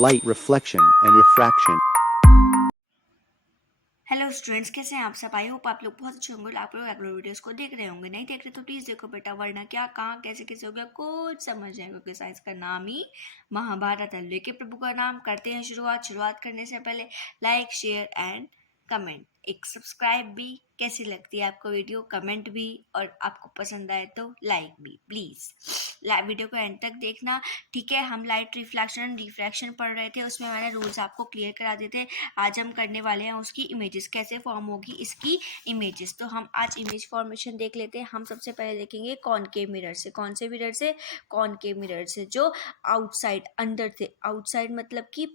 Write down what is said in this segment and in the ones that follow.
light reflection and refraction. Hello students, कैसे हैं आप सब? आई होप आप लोग बहुत अच्छे होंगे। आप लोग रेगुलर वीडियोस को देख रहे होंगे। नहीं देख रहे तो प्लीज़ देखो बेटा, वरना क्या कहाँ कैसे कैसे हो गया कुछ समझ जाएगा, क्योंकि साइंस का नाम ही महाभारत है। लेके प्रभु का नाम करते हैं शुरुआत करने से पहले लाइक शेयर एंड कमेंट, एक सब्सक्राइब भी। कैसी लगती है आपको वीडियो, कमेंट भी, और आपको पसंद आए तो लाइक भी प्लीज़। वीडियो को एंड तक देखना, ठीक है? हम लाइट रिफ्लेक्शन रिफ्रैक्शन पढ़ रहे थे, उसमें मैंने रूल्स आपको क्लियर करा दिए थे। आज हम करने वाले हैं उसकी इमेजेस, कैसे फॉर्म होगी इसकी इमेजेस। तो हम आज इमेज फॉर्मेशन देख लेते हैं। हम सबसे पहले देखेंगे कॉनकेव मिरर से। कौन से मिरर से? कॉनकेव मिरर से, जो आउटसाइड, अंदर से। आउटसाइड मतलब कि,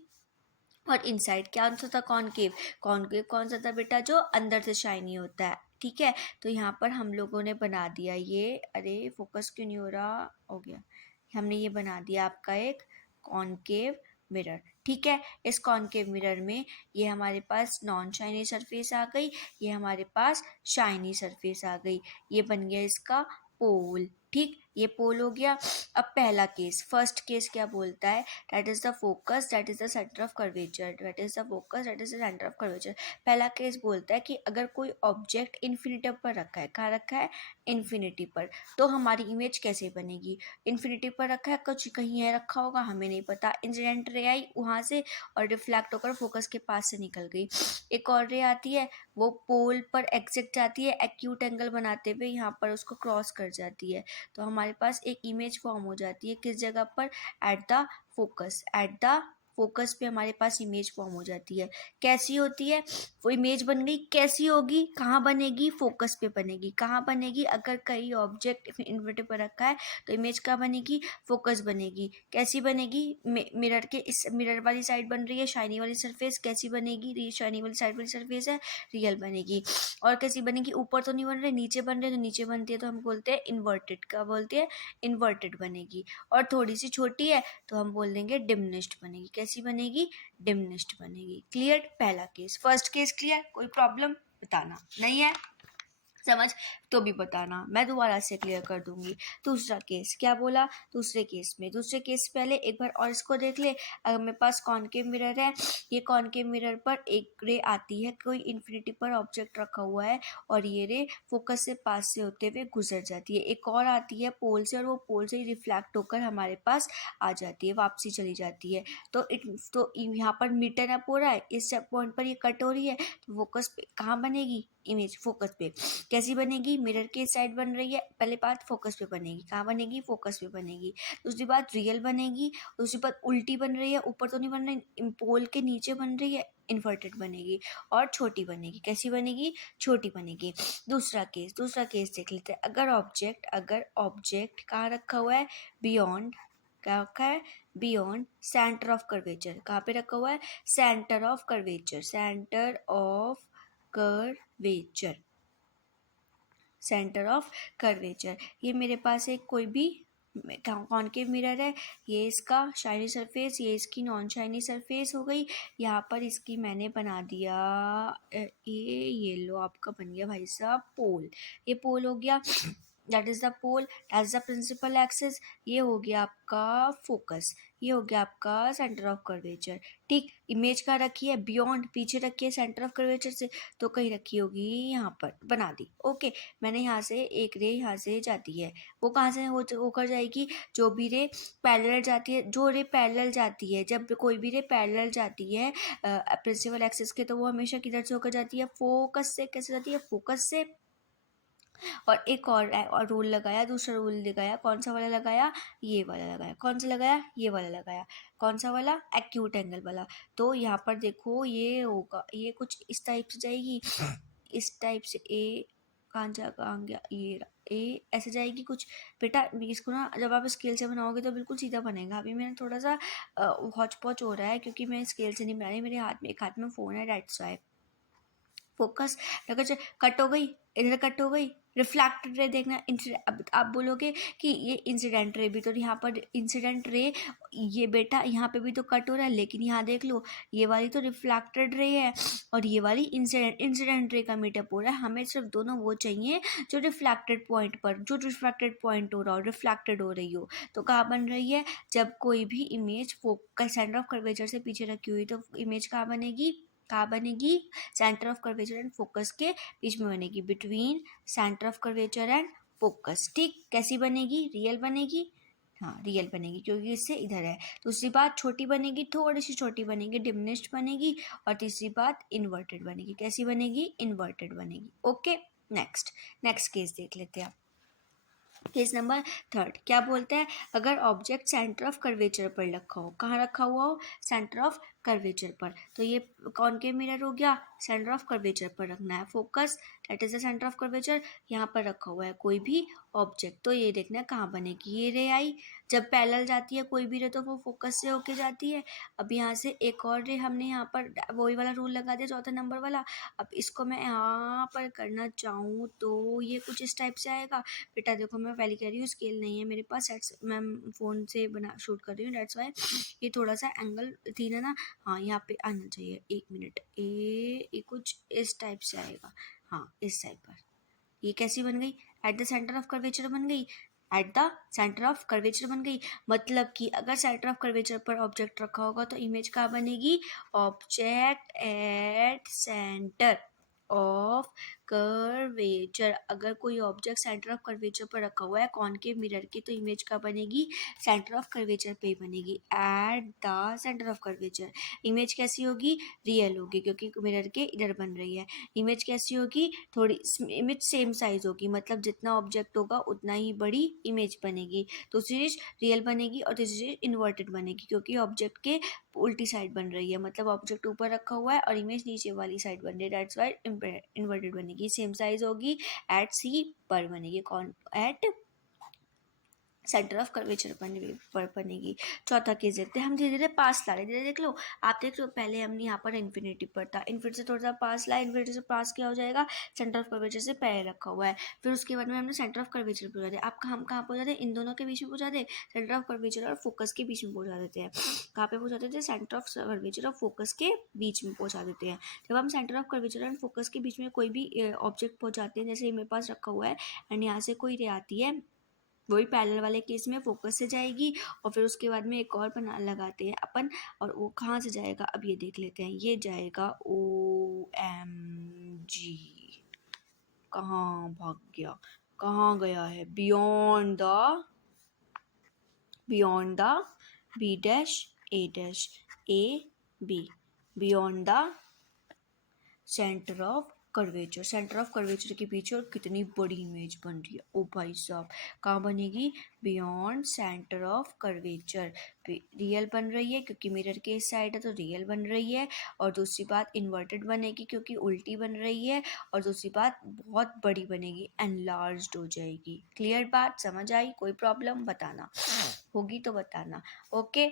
और इनसाइड क्या होता था? कॉनकेव। कॉनकेव कौन सा था बेटा? जो अंदर से शाइनी होता है, ठीक है? तो यहाँ पर हम लोगों ने बना दिया ये, अरे फोकस क्यों नहीं हो रहा? हो गया। हमने ये बना दिया आपका एक कॉनकेव मिरर, ठीक है? इस कॉनकेव मिरर में ये हमारे पास नॉन शाइनी सरफेस आ गई, ये हमारे पास शाइनी सरफेस आ गई। ये बन गया इसका पोल, ठीक? ये पोल हो गया। अब पहला केस, फर्स्ट केस क्या बोलता है? That is the focus, that is the centre of curvature. That is the focus, that is the centre of curvature. पहला केस बोलता है कि अगर कोई ऑब्जेक्ट इन्फिनिटी पर रखा है, कहाँ रखा है? इन्फिनिटी पर, तो हमारी इमेज कैसे बनेगी? इन्फिनिटी पर रखा है, कुछ कहीं है रखा होगा, हमें नहीं पता। इंसिडेंट रे आई वहाँ से और रिफ्लेक्ट होकर फोकस के पास से निकल गई। एक और रे आती है, वो पोल पर एग्जैक्ट जाती है, एक्यूट एंगल बनाते हुए यहाँ पर उसको क्रॉस कर जाती है। तो हमारे पास एक इमेज फॉर्म हो जाती है, किस जगह पर? At the focus. At the focus पे हमारे पास इमेज फॉर्म हो जाती है। कैसी होती है वो इमेज? बन गई। कैसी होगी? कहाँ बनेगी? फोकस पे बनेगी। कहाँ बनेगी? अगर कई ऑब्जेक्ट इन्वर्टर पर रखा है तो इमेज कहाँ बनेगी? फोकस बनेगी। कैसी बनेगी? मिरर के इस मिरर वाली साइड बन रही है शाइनी वाली सरफेस, कैसी बनेगी? शाइनी वाली साइड वाली सरफेस है, रियल बनेगी। और कैसी बनेगी? ऊपर तो नहीं बन रहे, नीचे बन रहे, तो नीचे बनती है तो हम बोलते हैं इन्वर्टेड। का बोलते हैं? इन्वर्टेड बनेगी। और थोड़ी सी छोटी है तो हम बोल देंगे डिमिनिश्ड बनेगी। कैसी बनेगी? डिमिनिश्ड बनेगी। क्लियर? पहला केस। First case clear? कोई प्रॉब्लम बताना, नहीं है समझ तो भी बताना, मैं दोबारा से क्लियर कर दूंगी। दूसरा केस क्या बोला? दूसरे केस पहले एक बार और इसको देख ले। अगर मेरे पास कॉनकेव मिरर है, ये कॉनकेव मिरर पर एक रे आती है, कोई इन्फिनिटी पर ऑब्जेक्ट रखा हुआ है और ये रे फोकस से पास से होते हुए गुजर जाती है। एक और आती है पोल से, और वो पोल से ही रिफ्लेक्ट होकर हमारे पास आ जाती है, वापसी चली जाती है। तो यहाँ पर मीटर अप हो रहा है, इस पॉइंट पर ये कट हो रही है, तो फोकस पे कहाँ बनेगी इमेज? फोकस पे। कैसी बनेगी? मिरर के साइड बन रही है, पहले बात फोकस पे बनेगी। कहाँ बनेगी? फोकस पे बनेगी। दूसरी बात रियल बनेगी। दूसरी बात उल्टी बन रही है, ऊपर तो नहीं बन रही, पोल के नीचे बन रही है, इन्वर्टेड बनेगी। और छोटी बनेगी। कैसी बनेगी? छोटी बनेगी। दूसरा केस देख लेते हैं। अगर ऑब्जेक्ट कहाँ रखा हुआ है? बियॉन्ड। क्या रखा है? Beyond centre of curvature. कहाँ पे रखा हुआ है? Centre of curvature. Centre of curvature. Centre of curvature. ये मेरे पास एक कोई भी कॉनकेव मिरर है, ये इसका शाइनी सरफेस, ये इसकी नॉन शाइनी सरफेस हो गई। यहाँ पर इसकी मैंने बना दिया ये लो आपका बन गया भाई साहब पोल। ये पोल हो गया, that is the pole, that is the principal axis. ये हो गया आपका फोकस, ये हो गया आपका सेंटर ऑफ कर्वेचर। ठीक, इमेज का रखी है बियॉन्ड, पीछे रखी है सेंटर ऑफ कर्वेचर से, तो कहीं रखी होगी यहाँ पर, बना दी। ओके, मैंने यहाँ से एक रे यहाँ से जाती है, वो कहाँ से होकर जाएगी? जो भी रे पैरेलल जाती है, जो रे पैरेलल जाती है, जब कोई भी रे पैरेलल जाती है प्रिंसिपल एक्सिस के, तो वो हमेशा किधर से होकर जाती है? फोकस से। कैसे जाती है? फोकस से। और एक और रूल लगाया, दूसरा रूल लगाया। कौन सा वाला लगाया? ये वाला लगाया। कौन सा लगाया? ये वाला लगाया। कौन सा वाला? एक्यूट एंगल वाला। तो यहाँ पर देखो ये होगा, ये कुछ इस टाइप से जाएगी, इस टाइप से। ए कहाँ गया? ये ए ऐसे जाएगी कुछ। बेटा इसको ना जब आप स्केल से बनाओगे तो बिल्कुल सीधा बनेगा। अभी मैंने थोड़ा सा हौच पौच हो रहा है क्योंकि मैं स्केल से नहीं बना रही, मेरे हाथ में, एक हाथ में फ़ोन है, डेट्स वाई। फोकस अगर कट हो गई, इधर कट हो गई, रिफ्लेक्टेड रे देखना। अब आप बोलोगे कि ये इंसिडेंट रे भी, तो यहाँ पर इंसिडेंट रे ये बेटा यहाँ पे भी तो कट हो रहा है, लेकिन यहाँ देख लो ये वाली तो रिफ्लेक्टेड रे है और ये वाली इंसिडेंट रे का मीटअप हो रहा है। हमें सिर्फ दोनों वो चाहिए जो रिफ्लेक्टेड पॉइंट पर, जो रिफ्लेक्टेड पॉइंट हो रहा हो, रिफ्लेक्टेड हो रही हो। तो कहाँ बन रही है, जब कोई भी image focus centre of curvature से पीछे रखी हुई तो इमेज कहाँ बनेगी, centre of curvature and focus के बीच में बनेगी, between centre of curvature and focus. ठीक, कैसी बनेगी, रियल बनेगी। हाँ रियल बनेगी क्योंकि इससे इधर है। दूसरी बात छोटी बनेगी, थोड़ी सी छोटी बनेगी, डिमिनिश्ड बनेगी। और तीसरी बात इन्वर्टेड बनेगी। कैसी बनेगी, इन्वर्टेड बनेगी। ओके, नेक्स्ट केस देख लेते हैं। केस नंबर 3 क्या बोलता है, अगर ऑब्जेक्ट सेंटर ऑफ कर्वेचर पर रखा हो, कहाँ रखा हुआ हो, सेंटर ऑफ कर्वेचर पर, तो ये कॉनकेव मिरर हो गया, सेंटर ऑफ कर्वेचर पर रखना है। Focus that is the centre of curvature, यहाँ पर रखा हुआ है कोई भी ऑब्जेक्ट। तो ये देखना है कहाँ बनेगी, ये रे आई, जब पैरेलल जाती है कोई भी रे तो वो फोकस से होके जाती है। अब यहाँ से एक और रे हमने यहाँ पर वही वाला रूल लगा दिया, चौथा नंबर वाला। अब इसको मैं यहाँ पर करना चाहूँ तो ये कुछ इस टाइप से आएगा। बेटा देखो मैं पहले कह रही हूँ स्केल नहीं है मेरे पास, मैं फ़ोन से बना शूट कर रही हूँ, डेट्स वाई ये थोड़ा सा एंगल थी ना। हाँ यहाँ पे आना चाहिए, 1 मिनट, ये कुछ इस टाइप से आएगा। हाँ इस टाइप पर ये कैसी बन गई, at the centre of curvature बन गई, at the centre of curvature बन गई। मतलब कि अगर सेंटर ऑफ कर्वेचर पर ऑब्जेक्ट रखा होगा तो इमेज कहाँ बनेगी, object at centre of curvature. अगर कोई ऑब्जेक्ट सेंटर ऑफ कर्वेचर पर रखा हुआ है कॉनकेव मिरर के, तो इमेज का बनेगी, सेंटर ऑफ कर्वेचर पे बनेगी, at the centre of curvature. Image कैसी होगी, रियल होगी क्योंकि मिरर के इधर बन रही है। इमेज कैसी होगी, थोड़ी इमेज सेम साइज होगी, मतलब जितना ऑब्जेक्ट होगा उतना ही बड़ी इमेज बनेगी। दूसरी चीज रियल बनेगी और तीसरी चीज इन्वर्टेड बनेगी क्योंकि ऑब्जेक्ट के उल्टी साइड बन रही है, मतलब ऑब्जेक्ट ऊपर रखा हुआ है और इमेज नीचे वाली साइड बन रही है, दैट्स व्हाई इन्वर्टेड बनेगी। सेम साइज होगी, एट सी पर बनेगी, कौन एट सेंटर ऑफ कर्वेचर पर बनेगी। चौथा केस देखते हैं, हम धीरे धीरे पास ला रहे, धीरे देख लो, आप देख लो पहले हमने यहाँ पर इन्फिनिटी पर था, इन्फिनिटी से थोड़ा सा पास लाया, इन्फिनिटी से पास क्या हो जाएगा, सेंटर ऑफ कर्वेचर से पहले रखा हुआ है। फिर उसके बाद में हमने सेंटर ऑफ कर्वेचर पहुंचा दिया। आप हम कहाँ पहुंचा दें, इन दोनों के बीच में पहुंचा दे, सेंटर ऑफ कर्वेचर और फोकस के बीच में पहुंचा देते हैं। कहाँ पे पहुंचा देते हैं, सेंटर ऑफ कर्वेचर और फोकस के बीच में पहुंचा देते हैं। जब हम centre of curvature and focus के बीच में कोई भी ऑब्जेक्ट पहुंचाते हैं, जैसे मेरे पास रखा हुआ है एंड यहाँ से कोई रे आती है, वही पैरेलल वाले केस में फोकस से जाएगी और फिर उसके बाद में एक और बना लगाते हैं अपन, और वो कहाँ से जाएगा, अब ये देख लेते हैं, ये जाएगा OMG, कहाँ भाग गया, कहाँ गया है, beyond the B dash A dash AB, beyond the centre of curvature. Centre of curvature के पीछे और कितनी बड़ी इमेज बन रही है, ओ भाई साहब, कहाँ बनेगी, beyond centre of curvature. Real बन रही है क्योंकि मिरर के इस साइड है तो रियल बन रही है। और दूसरी बात इन्वर्टेड बनेगी क्योंकि उल्टी बन रही है। और दूसरी बात बहुत बड़ी बनेगी, एनलार्ज्ड हो जाएगी। क्लियर बात, समझ आई, कोई प्रॉब्लम बताना होगी तो बताना। ओके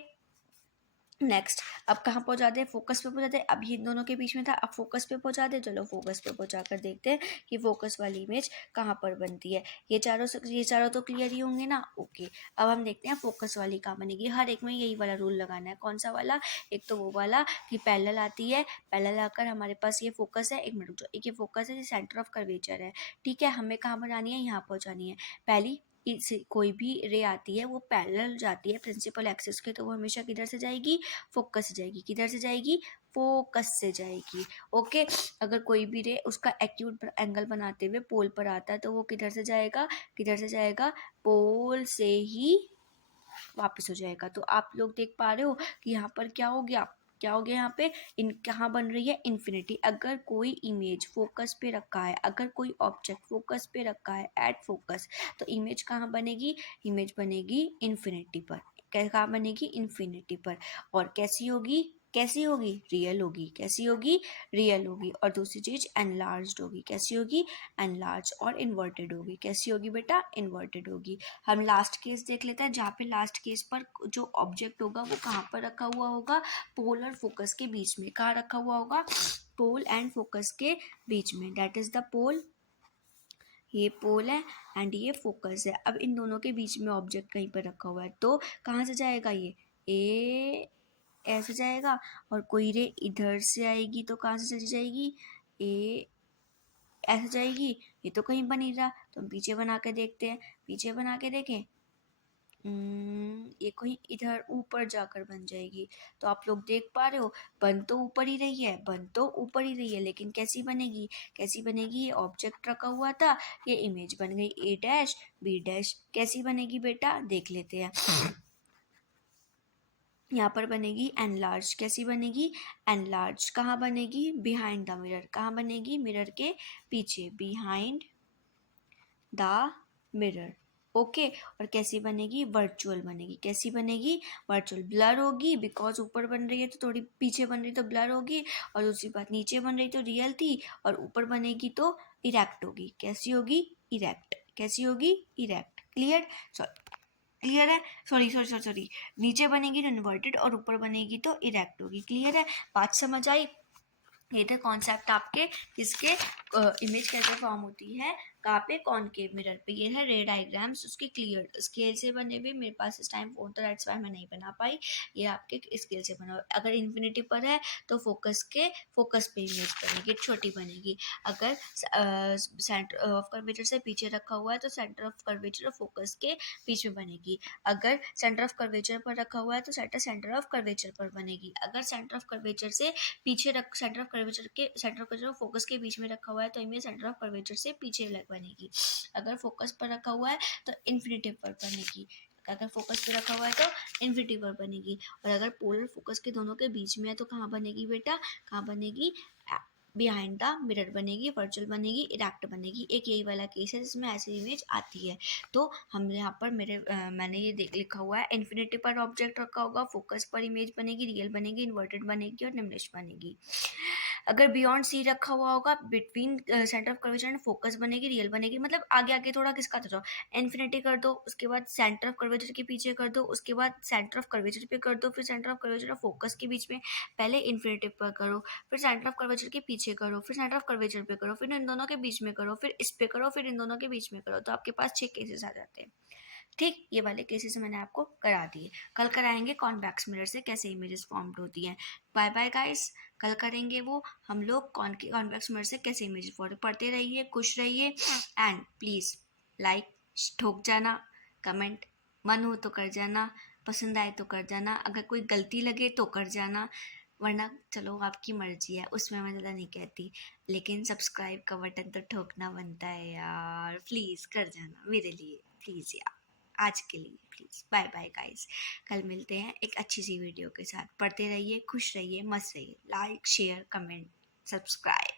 नेक्स्ट, अब कहाँ पहुँचा दे, फोकस पे पहुँचा दे। अब ये दोनों के बीच में था, अब फोकस पे पहुँचा दे। चलो फोकस पे पहुँचा कर देखते हैं कि फोकस वाली इमेज कहाँ पर बनती है। ये चारों तो क्लियर ही होंगे ना। ओके, अब हम देखते हैं फोकस वाली कहाँ बनेगी। हर एक में यही वाला रूल लगाना है। कौन सा वाला, एक तो वो वाला कि पैरेलल आती है, पैरेलल आकर हमारे पास ये फोकस है, एक मिनट, एक ये फोकस है, ये सेंटर ऑफ कर्वेचर है, ठीक है। हमें कहाँ बनानी है, यहाँ पहुँचानी है। पहली कोई भी रे आती है वो पैरेलल जाती है प्रिंसिपल एक्सिस के, तो वो हमेशा किधर से जाएगी, फोकस से जाएगी। किधर से जाएगी, फोकस से जाएगी। ओके, अगर कोई भी रे उसका एक्यूट एंगल बनाते हुए पोल पर आता है तो वो किधर से जाएगा, पोल से ही वापस हो जाएगा। तो आप लोग देख पा रहे हो कि यहाँ पर क्या हो गया यहाँ पे, कहाँ बन रही है, इन्फिनिटी। अगर कोई इमेज फोकस पे रखा है, अगर कोई ऑब्जेक्ट फोकस पे रखा है एट फोकस, तो इमेज कहाँ बनेगी, इमेज बनेगी इन्फिनिटी पर। कहाँ बनेगी, इन्फिनिटी पर। और कैसी होगी, रियल होगी। कैसी होगी, रियल होगी। और दूसरी चीज एनलार्ज्ड होगी। कैसी होगी, एनलार्ज। और इन्वर्टेड होगी। कैसी होगी बेटा, इन्वर्टेड होगी। हम लास्ट केस देख लेते हैं, जहाँ पे लास्ट केस पर जो ऑब्जेक्ट होगा वो कहाँ पर रखा हुआ होगा, पोल और फोकस के बीच में। कहाँ रखा हुआ होगा, पोल एंड फोकस के बीच में, दैट इज द पोल, ये पोल है एंड ये फोकस है। अब इन दोनों के बीच में ऑब्जेक्ट कहीं पर रखा हुआ है, तो कहाँ से जाएगा ये, ए ऐसे जाएगा, और कोई रे इधर से आएगी तो कहाँ से चली जाएगी, ए ऐसे जाएगी। ये तो कहीं बन नहीं रहा, तो हम पीछे बना के देखते हैं, पीछे बना के देखें, ये कहीं इधर ऊपर जाकर बन जाएगी। तो आप लोग देख पा रहे हो, बन तो ऊपर ही रही है, बन तो ऊपर ही रही है, लेकिन कैसी बनेगी, कैसी बनेगी, ये ऑब्जेक्ट रखा हुआ था, ये इमेज बन गई ए डैश बी डैश, कैसी बनेगी बेटा देख लेते हैं। यहाँ पर बनेगी एनलार्ज, कैसी बनेगी, एनलार्ज कहाँ बनेगी, बिहाइंड द मिरर, कहाँ बनेगी, मिरर के पीछे, बिहाइंड द मिरर, ओके। और कैसी बनेगी, वर्चुअल बनेगी, कैसी बनेगी, वर्चुअल, ब्लर होगी बिकॉज ऊपर बन रही है तो थोड़ी, पीछे बन रही तो ब्लर होगी, और दूसरी बात नीचे बन रही तो रियल थी, और ऊपर बनेगी तो इरेक्ट होगी, कैसी होगी, इरेक्ट, कैसी होगी, इरेक्ट, क्लियर, क्लियर है, सॉरी, नीचे बनेगी तो इन्वर्टेड और ऊपर बनेगी तो इरेक्ट होगी, क्लियर है, बात समझ आई। ये थे कॉन्सेप्ट आपके, किसके, इमेज कैसे फॉर्म होती है, कहाँ पे, कॉनकेव मिरर पे। ये है रे डायग्राम्स उसके क्लियर स्केल से बने हुए, मेरे पास इस टाइम फोन था दैट्स वाई मैं नहीं बना पाई, ये आपके स्केल से बना हुआ। अगर इन्फिनिटी पर है तो फोकस पे इमेज बनेगी, छोटी बनेगी। अगर सेंटर ऑफ कर्वेचर से पीछे रखा हुआ है तो सेंटर ऑफ कर्वेचर और फोकस के बीच में बनेगी। अगर सेंटर ऑफ कर्वेचर पर रखा हुआ है तो सेंटर ऑफ कर्वेचर पर बनेगी। अगर सेंटर ऑफ कर्वेचर से पीछे सेंटर ऑफ कर्वेचर और फोकस के बीच में रखा हुआ है तो इमेज सेंटर ऑफ कर्वेचर से पीछे बनेगी। अगर फोकस पर रखा हुआ है तो इन्फिनिटिव पर बनेगी। अगर फोकस पे रखा हुआ है तो इन्फिनिटिव पर बनेगी। और अगर पोलर फोकस के दोनों के बीच में है तो कहाँ बनेगी बेटा, कहाँ बनेगी, बिहाइंड द मिरर बनेगी, वर्चुअल बनेगी, इरेक्ट बनेगी। एक यही वाला केस है जिसमें ऐसी इमेज आती है। तो हम यहाँ पर मैंने ये लिखा हुआ है, इन्फिनिटी पर ऑब्जेक्ट रखा होगा, फोकस पर इमेज बनेगी, रियल बनेगी, इन्वर्टेड बनेगी और निम्नलिखित बनेगी। अगर बियॉन्ड सी रखा हुआ होगा, between centre of curvature and focus बनेगी, रियल बनेगी, मतलब आगे आगे थोड़ा किसका था, इन्फिनिटी कर दो, उसके बाद सेंटर ऑफ कर्वेचर के पीछे कर दो, उसके बाद सेंटर ऑफ कर्वेचर पे कर दो, फिर सेंटर ऑफ कर्वेचर और फोकस के बीच में, पहले इन्फिनिटी पर करो, फिर सेंटर ऑफ कर्वेचर के पीछे करो, फिर सेंटर ऑफ कर्वेचर पे करो, फिर इन दोनों के बीच में करो, फिर इस पे करो, फिर इन दोनों के बीच में करो, तो आपके पास 6 केसेस आ जाते हैं। ठीक, ये वाले केसेस मैंने आपको करा दिए। कल कराएंगे कॉन्वेक्स मिरर से कैसे इमेजेस फॉर्म्ड होती हैं। बाय बाय गाइस, कल करेंगे वो हम लोग कॉन्वेक्स मिरर से कैसे इमेजेस फॉर्म। पढ़ते रहिए, खुश रहिए एंड प्लीज़ लाइक ठोक जाना, कमेंट मन हो तो कर जाना, पसंद आए तो कर जाना, अगर कोई गलती लगे तो कर जाना, वरना चलो आपकी मर्जी है, उसमें मैं ज़्यादा नहीं कहती। लेकिन सब्सक्राइब का बटन तो ठोकना बनता है यार, प्लीज़ कर जाना मेरे लिए, प्लीज़ यार, आज के लिए प्लीज़। बाय बाय गाइस, कल मिलते हैं एक अच्छी सी वीडियो के साथ। पढ़ते रहिए, खुश रहिए, मस्त रहिए, लाइक शेयर कमेंट सब्सक्राइब।